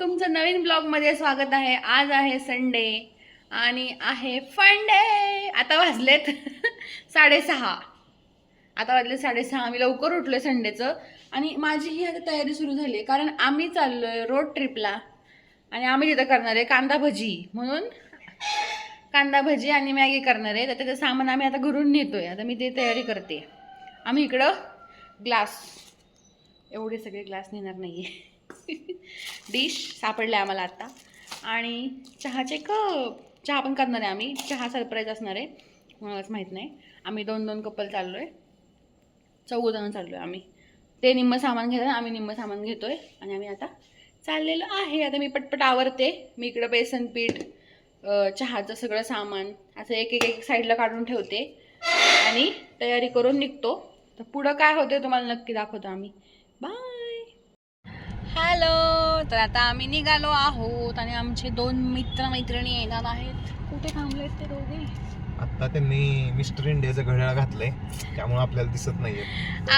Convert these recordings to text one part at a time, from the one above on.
तुमचं नवीन ब्लॉगमध्ये स्वागत आहे। आज आहे संडे आणि आहे फन डे। आता वाजलेत 6:30। आता वाजले 6:30। आम्ही लवकर उठलोय संडेचं आणि माझी ही आता तयारी सुरू झाली आहे, कारण आम्ही चाललोय रोड ट्रिपला आणि आम्ही तिथं करणार आहे कांदा भजी। म्हणून कांदा भजी आणि मॅगी करणार आहे। तर त्याचं सामान आम्ही आता घरून नेतोय। आता मी ते तयारी करते। आम्ही इकडं ग्लास, एवढे सगळे ग्लास नेणार नाहीये। डिश सापडले आम्हाला आता आणि चहाचे कप। चहा पण करणार आहे आम्ही। चहा सरप्राईज असणार आहे, मलाच माहीत नाही। आम्ही 2-2 कपल चाललोय, 4 जण चाललोय आम्ही। ते निम्म सामान घेतात, आम्ही निम्म सामान घेतोय आणि आम्ही आता चाललेलो आहे। आता मी पटपट आवरते। मी इकडं बेसन पीठ, चहाचं सगळं सामान असं एक साईडला काढून ठेवते आणि तयारी करून निघतो। तर पुढं काय होते तुम्हाला नक्की दाखवतो आम्ही। बाय। हॅलो, तर आता आम्ही निघालो आहोत आणि आमचे 2 मित्र-मैत्रिणी येणार आहेत। कुठे थांबलेत ते दोघे? आता त्यांनी मिस्टर इंडियाचं घड्याळ घातलंय, त्यामुळे आपल्याला दिसत नाहीये।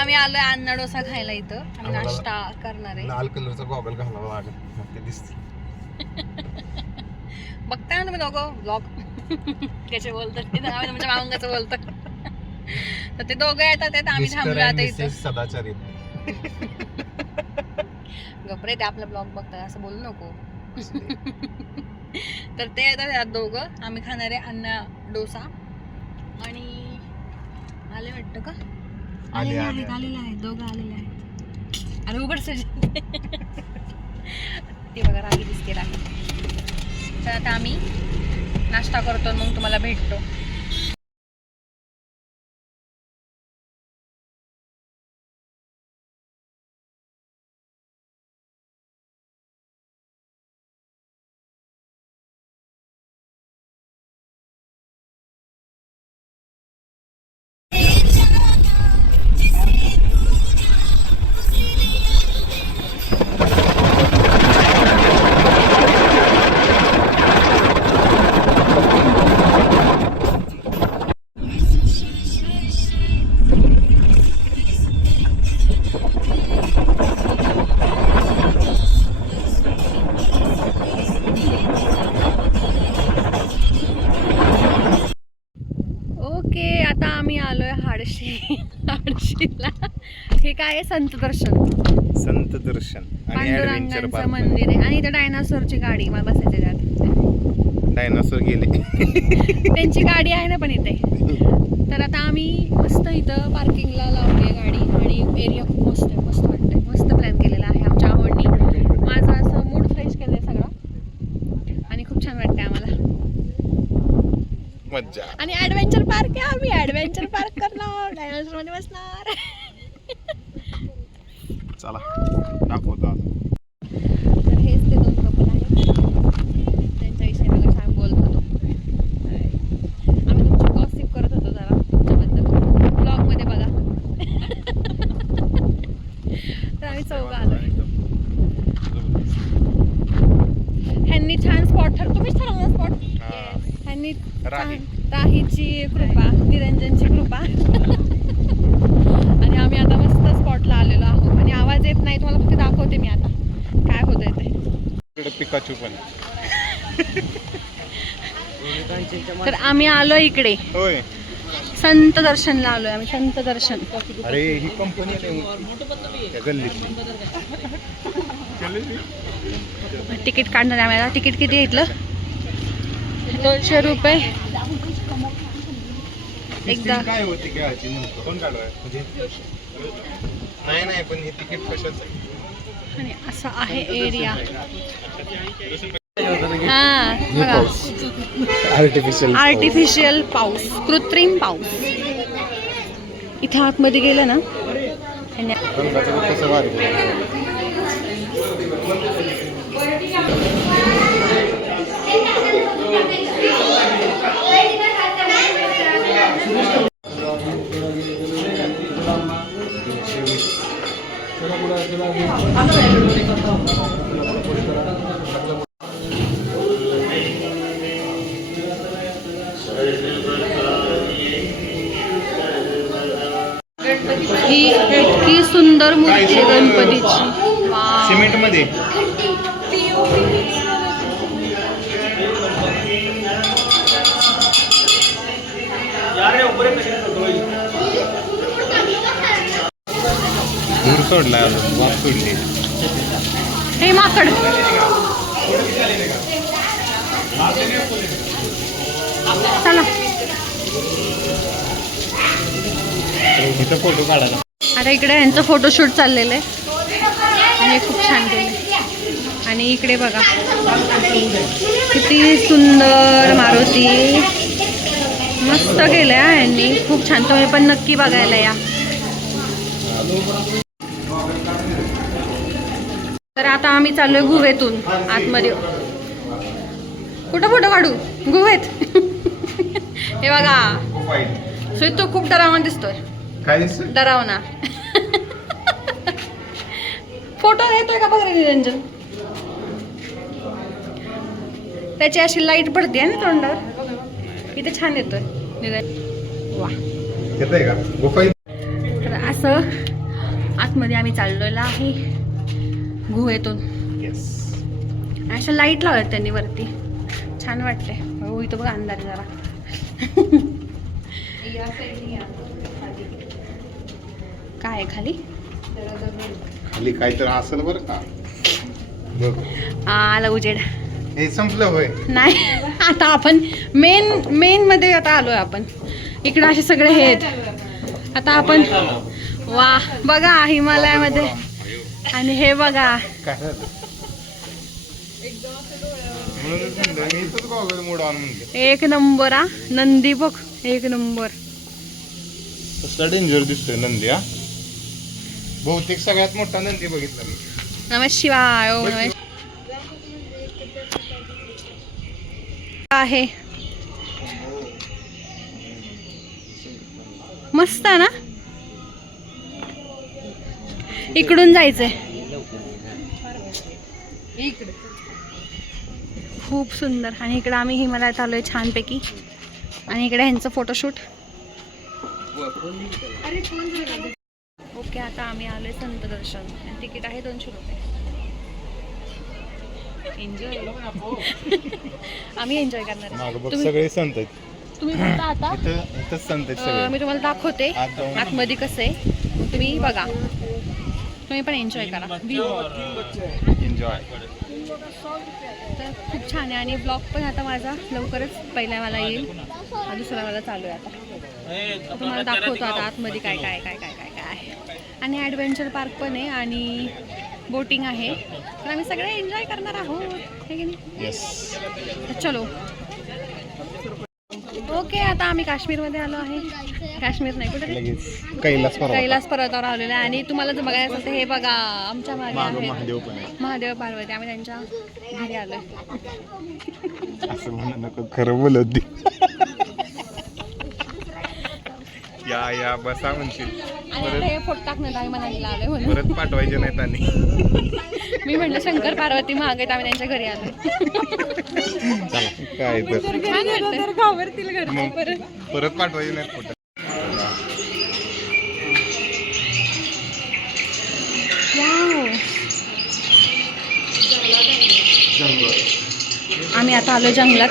आम्ही आलोय अण्णा डोसा खायला इथं आणि नाश्ता करणार आहे। लाल कलरचा गॉगल घालावा लागेल, मग ते दिसते। बघताय ना तुम्ही दोघं ब्लॉग कसे बोलतात ते, आम्ही तुमच्या मावंगाचं बोलतो। तर ते दोघं येतात, आम्ही थांबलो आता इथं। सदाचारी गपरे, ते आपला ब्लॉग बघतात असं बोलू नको। तर ते येतात दोघं। आम्ही खाणार आहे अण्णा डोसा आणि आले वाटतं का? आलेले आहेत दोघं आलेले आहेत। अरे उघड सज ते बघा, रागी दिसते रागी। तर आता आम्ही नाश्ता करतो, मग तुम्हाला भेटतो। ओके, आता आम्ही आलोय हाडशीला। हे काय आहे? संत दर्शन आणि ऍडव्हेंचर पांडुरंगाचं मंदिर आहे आणि इथं डायनासोरची गाडी, मला बसायचे त्यात। डायनासोर गेले त्यांची गाडी आहे ना पण इथे। तर आता आम्ही मस्त इथं पार्किंगला लावली आहे गाडी आणि एरिया खूप मस्त आहे, मस्त वाटतंय। मस्त प्लॅन केलेला आहे आमच्या आवडनी। माझा असं मूड फ्रेश केलंय सगळं आणि खूप छान वाटतंय आम्हाला। मज्जा। आणि ऍडव्हेंचर पार्क आहे, आम्ही ऍडव्हेंचर पार्क करणार, डायनासोर मध्ये बसणार। चला दाखवतो आता। तर हेच ते 2 कपल आहेत, त्यांच्याविषयी मला छान बोलत होतो। आम्ही तुमची गॉसिप करत होतो जरा तुमच्याबद्दल, ब्लॉग मध्ये बघा। तर आम्ही 4 आलो। ह्यांनी छान स्पॉट तुम्हीच ठरवलं स्पॉट। ह्यांनी राहीची कृपा, निरंजनची कृपा। आणि आम्ही आता मस्त स्पॉटला आलेलो आहोत आणि आवाज येत नाही, तुम्हाला फक्त दाखवते मी आता काय होतंय ते। इकडे पिकाचू पण। तर आम्ही आलो इकडे, होय, संत दर्शनला आलोय आम्ही। संत दर्शन। अरे ही कंपनी त्या गल्लीत तिकीट काढणार आहे आम्हाला। तिकीट किती घेतलं? 200 रुपये। एकदा काय होती घ्यायची कोण काढवाय म्हणजे नाही पण हे तिकीट कशाचं? आणि असा आहे एरिया। हा बघा, आर्टिफिशियल पाऊस, कृत्रिम पाऊस। इथे आतमध्ये गेलं ना, ही इतकी सुंदर मूर्ती आहे गणपतीची। सिमेंट मध्ये दूर सोडला वाट सोडली. हे माकड चला इथं फोटो काढायला. आता इकडे यांचं फोटोशूट चाललेलं आहे आणि हे खूप छान केलं. आणि इकडे बघा किती सुंदर मारुती मस्त केलंय हा यांनी. खूप छान. तुम्ही पण नक्की बघायला या. तर आता आम्ही चाललोय गुहेतून आतमध्ये. कुठं फोटो काढू गुहेत? हे बघा सुईत तो खूप डरावना दिसतोय. काय दिसतं? डरावना. फोटो येतोय का बघ रे निरंजन? त्याची अशी लाईट पडते ना तोंडावर. इथे छान येतोय निरंजन. वा. येतंय का गुफाईत? तर असं आतमध्ये आम्ही चाललेलो आहे गुहेतून. अशा लाईट लावल्यात त्यांनी वरती. छान वाटते. हो इथं बघा अंधार जरा. काय आहे खाली? खाली काहीतरी असेल बरं का. बघ आला उजेड. हे संपलं होय. नाही आता आपण मेन मध्ये आता आलोय आपण. इकडं असे सगळे हे आहेत. आता आपण वा बघा हिमालयामध्ये. आणि हे बघा काय झालं? म्हणूनच म्हणलं मी इथंच गॉगल मोड ऑन म्हणलं. एक नंबर हा नंदी बघ. एक नंबर. कसला डेंजर दिसतोय नंदी हा. बहुतेक सगळ्यात मोठा नंदी बघितला मी. नमः शिवाय. ओम नमः आहे. मस्त आहे ना. इकडून जायचंय. खूप सुंदर. आणि इकडे आम्ही हिमालयात आलोय छानपैकी. आणि इकडे ह्यांचं फोटोशूट. ओके आता आम्ही आलोय संत दर्शन. तिकीट आहे 200 रुपये. एन्जॉय. आम्ही एन्जॉय करणार आहे. मागं बघ सगळे संत आहेत. तुम्ही बघता आता. इथंच संत आहेत सगळे. मी तुम्हाला दाखवते आत जाऊन. आतमध्ये कसं आहे. तुम्ही बघा. तुम्ही पण एन्जॉय करा. एन्जॉय. तर खूप छान आहे. आणि ब्लॉग पण आता माझा लवकरच पहिल्या मला येईल. हा दुसरा मला चालू आहे आता. तुम्हाला दाखवतो आता आतमध्ये काय काय काय काय काय काय आहे. आणि ॲडव्हेंचर पार्क पण आहे आणि बोटिंग आहे. तर आम्ही सगळे एन्जॉय करणार आहोत हे की नाही. येस. तर चलो. ओके आता आम्ही काश्मीरमध्ये आलो आहे. काश्मीर नाही कुठे लगेच कैलास पर्वतावर आलेलो आहे. आणि तुम्हाला जर बघायचं असेल तर हे बघा आमच्या मागे आहे महादेव पण आहे. महादेव पार्वती. आम्ही त्यांच्या घरी आलोय. असं म्हणू नको खरं बोलत दे. या बसा म्हणशील. आणि आता हे फोटो टाकण्यात आम्ही मनालीला आलोय म्हणून. परत पाठवायचे नाहीत. आणि मी म्हटलं शंकर पार्वती महाग आहेत. आम्ही त्यांच्या घरी आलोय. काय तर छान वाटतंय. घाबरतील घरचे परत. परत पाठवायचे नाहीत फोटो. आम्ही आता आलो जंगलात.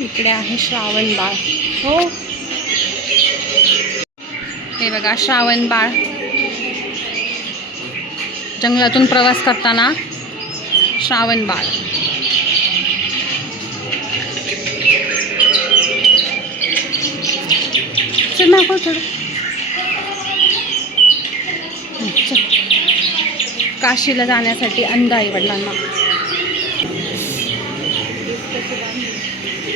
इकडे आहे श्रावण बाळ. हो हे बघा श्रावण बाळ. जंगलातून प्रवास करताना श्रावण बाळ. चल ना थोडं. काशीला जाण्यासाठी अंध आई वडिलांना.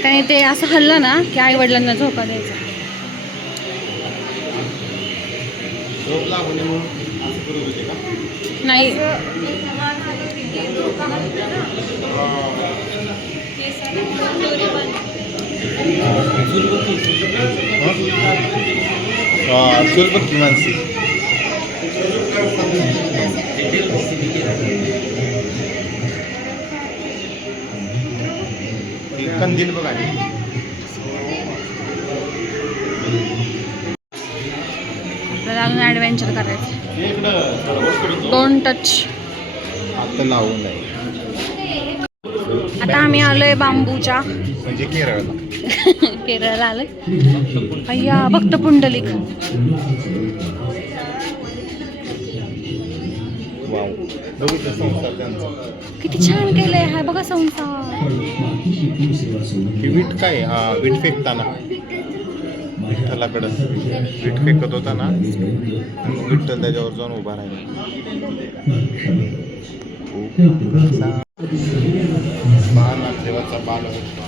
त्याने ते असं हल्लं ना की आई वडिलांना झोका द्यायचा. नाही चुलबत्ती मानसी. कंदील बघ आधी. आपल्याला अजून ॲडव्हेंचर करायचं. Don't touch. आता लावू नाही आता आम्ही आलोय बांबूच्या म्हणजे केरळला. केरळला आलोय. अय्या भक्त पुंडलिक. वाव, बघितलं संसार त्यांचा. किती छान केलंय हा बघा संसार. ही वीट काय? हा, वीट फेकताना विठ्ठलाकडं वीट फेकत होता ना, मग विठ्ठल त्याच्यावर जाऊन उभा राहिला. महानाथ देवाचा बाल होता.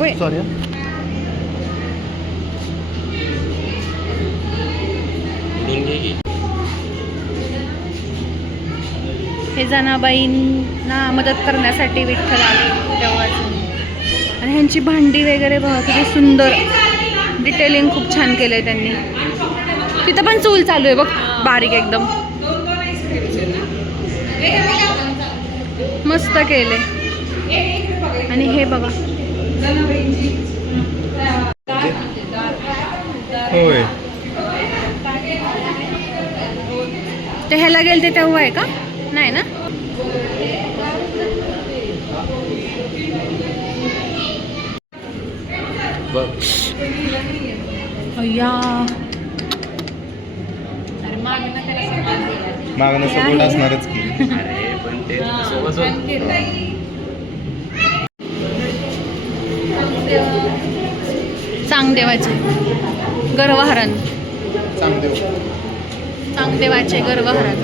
ओय. सॉरी. हे जनाबाईंना मदत करण्यासाठी विठ्ठल आले तेव्हाच. आणि ह्यांची भांडी वगैरे बघा किती सुंदर. डिटेलिंग खूप छान केलंय त्यांनी. तिथं पण चूल चालू आहे बघ, बारीक एकदम. मस्त केले. आणि हे बघा होय, ते ह्याला गेल ते तेव्हा आहे का? नाही ना. अय्या मागणं सपोर्ट असणारच की. चांगदेवाचे गर्वहरण. चांगदेव. चांगदेवाचे गर्वहरण.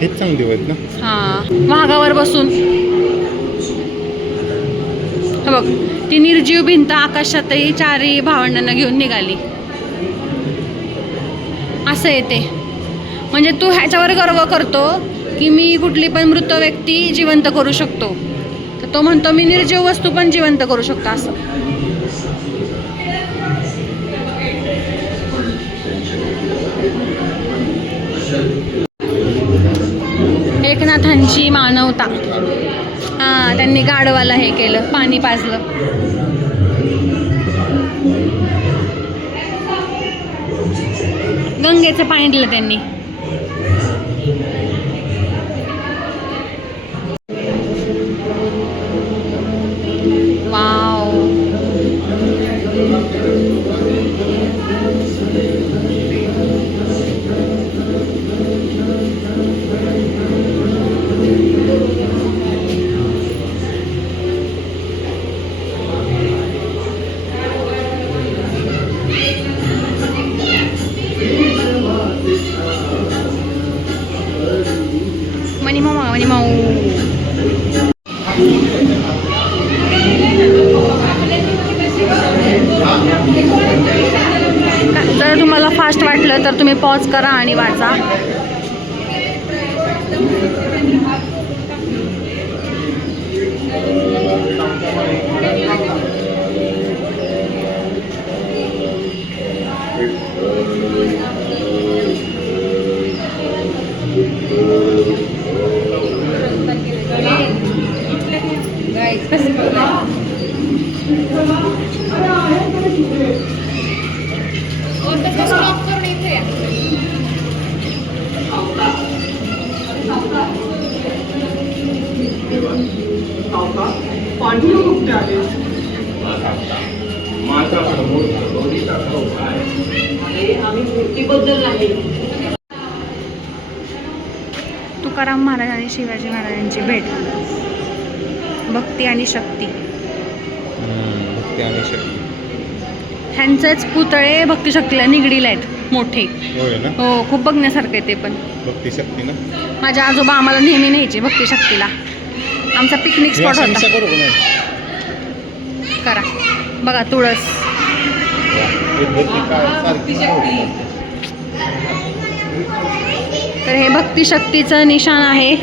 हेच चांगदेव आहेत ना. हा, वाघावर बसून. हे बघ, ती निर्जीव भिंत आकाशातही चारी भावंडांना घेऊन निघाली. असं येते म्हणजे तू ह्याच्यावर गर्व करतो की मी कुठली पण मृत व्यक्ती जिवंत करू शकतो, तर तो म्हणतो मी निर्जीव वस्तू पण जिवंत करू शकतो. असं एकनाथांची मानवता. हा, त्यांनी गाढवाला हे केलं, पाणी पाजलं. गंगेचं पाणी दिलं त्यांनी. वाव. मऊ. जर तुम्हाला फास्ट वाटलं तर तुम्ही पॉज करा आणि वाचा. तुकाराम महाराज आणि शिवाजी महाराजांची भेट. भक्ती आणि शक्ती. भक्ती आणि शक्ती. ह्यांचेच पुतळे भक्तिशक्तीला निगडीला आहेत मोठे. होय ना. हो, खूप बघण्यासारखे ते पण. भक्ती शक्ती ना. माझ्या आजोबा आम्हाला नेहमी न्यायचे भक्तिशक्तीला. आमचा पिकनिक स्पॉट होता. करा बघा, तुळस. तर हे भक्ती शक्तीचं निशाण आहे.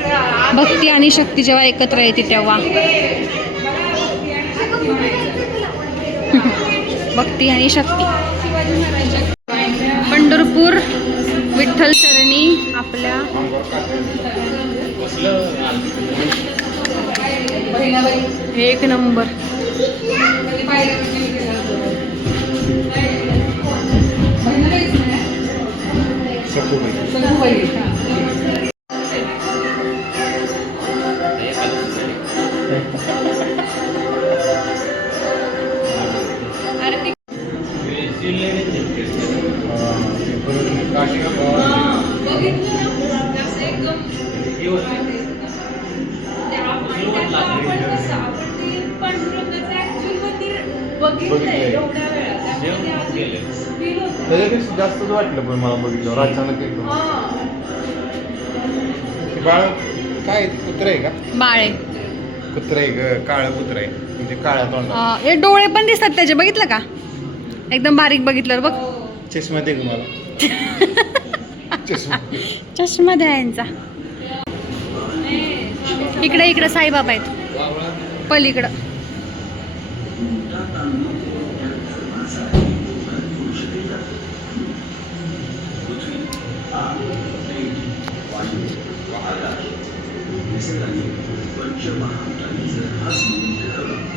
भक्ती आणि शक्ती जेव्हा एकत्र येते तेव्हा भक्ती आणि शक्ती. पंढरपूर विठ्ठल चरणी आपल्या एक नंबर. त्याच्यापेक्षा जास्तच वाटलं पण मला बघितलं अचानक एकदम. बाळ काय कुत्र आहे का? बाळे कुत्र आहे ग, काळं कुत्र आहे म्हणजे काळ्या तोंडात. हे डोळे पण दिसतात त्याचे, बघितलं का? एकदम बारीक बघितलं बघ. चष्मा दे ग मला. चष्मा चष्मा द्या यांचा. इकडे इकडे साईबाबा आहेत पलीकडं.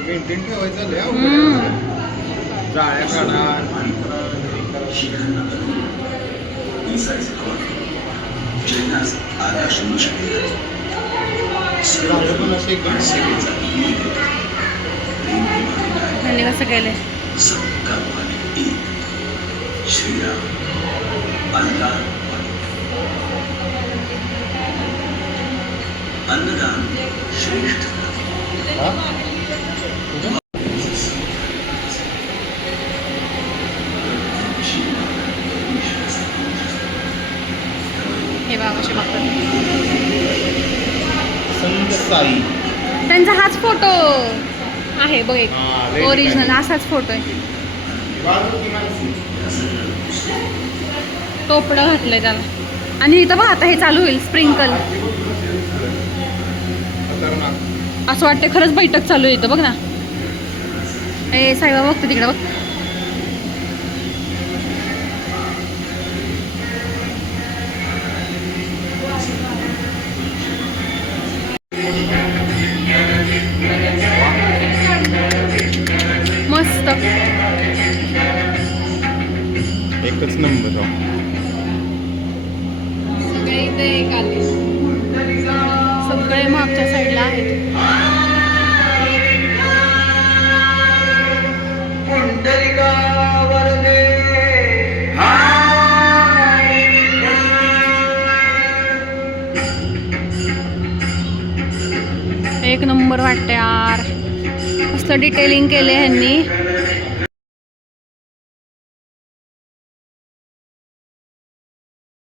मेंटेन ठेवायचं लय जाळ्या काढा. त्यांनी कसं केलंय? अन्नदान श्रेष्ठ. हे बाबा कसे बघतात. संत साई. त्यांचा हाच फोटो आहे बघ, एक हा, red ओरिजिनल color. असाच फोटो आहे. बाळूची माणसे. टोपडं घातलंय त्याला. आणि इथं बघ आता हे चालू होईल स्प्रिंकल. खतरनाक. असं वाटतं खरंच बैठक चालू आहे इथं बघ ना. ए साईबाबा बघते तिकडे बघ. मस्त. एकच नंबर. सगळे इथे एक आले. सगळे मागच्या साईडला आहेत. एक नंबर वाटते यार. मस्त डिटेलिंग केले ह्यांनी.